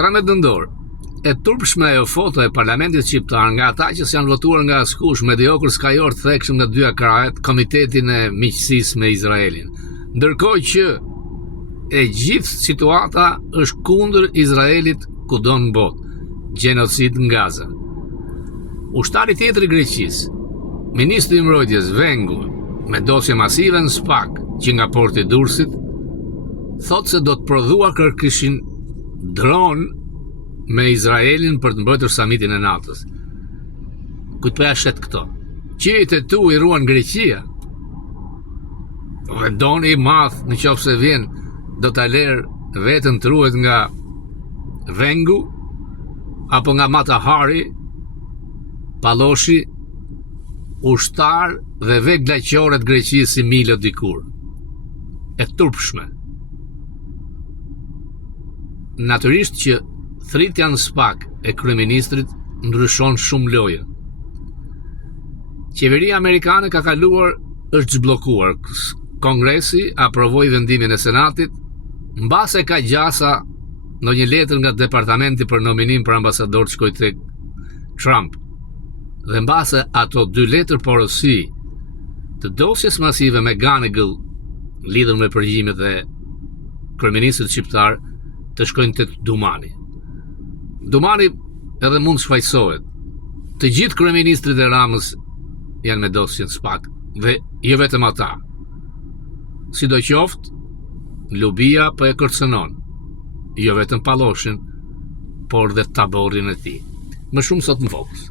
13 nëntor. E turpshme ajo foto e parlamentit shqiptar nga ata që s'janë votuar nga askush, mediokër skajor të thekshëm në dy krahet, komitetin e miqësisë me Izraelin. Ndërkohë që e gjithë situata është kundër Izraelit kudo në botë, gjenocid në Gaza. Ushtari tjetër i Greqisë, ministri i mbrojtjes Vengu, me dosje masive në SPAK, që nga porti i Durrësit, thotë se do të prodhua kërkishin dron me Izraelin për të mbrojtur samitin e NATO-s. Kujt po ja shet këto? Qiejt e tu i ruan Greqia. Dhe doni i madh në qoftë se vjen do ta lërë vetën të ruhet nga Vengu apo nga Matahari, Palloshi, ushtar dhe veg laqore të Greqisë si Milo dikur. E turpshme. Natyrisht që thritja në SPAK e kryeministrit ndryshon shumë lojën. Qeveria amerikane ka kaluar, është zhbllokuar. Kongresi aprovoi vendimin e Senatit, mbase ka gjasa në një letër nga departamenti për nominim për ambasador të shkoj tek Trump. Dhe mbase ato dy letër porosi të dosjes masive me Ganigal lidhur me përgjimet e kryeministrit shqiptar të shkojnë tek Dumani. Dumani edhe mund shfaqsohet. Të gjithë kryeministrit e Ramës janë me dosjen SPAK dhe jo vetëm ata. Sidoqoftë, Lubia po e kërcënon, jo vetëm Palloshin, por dhe taborin e tij. Më shumë sot në Fokus.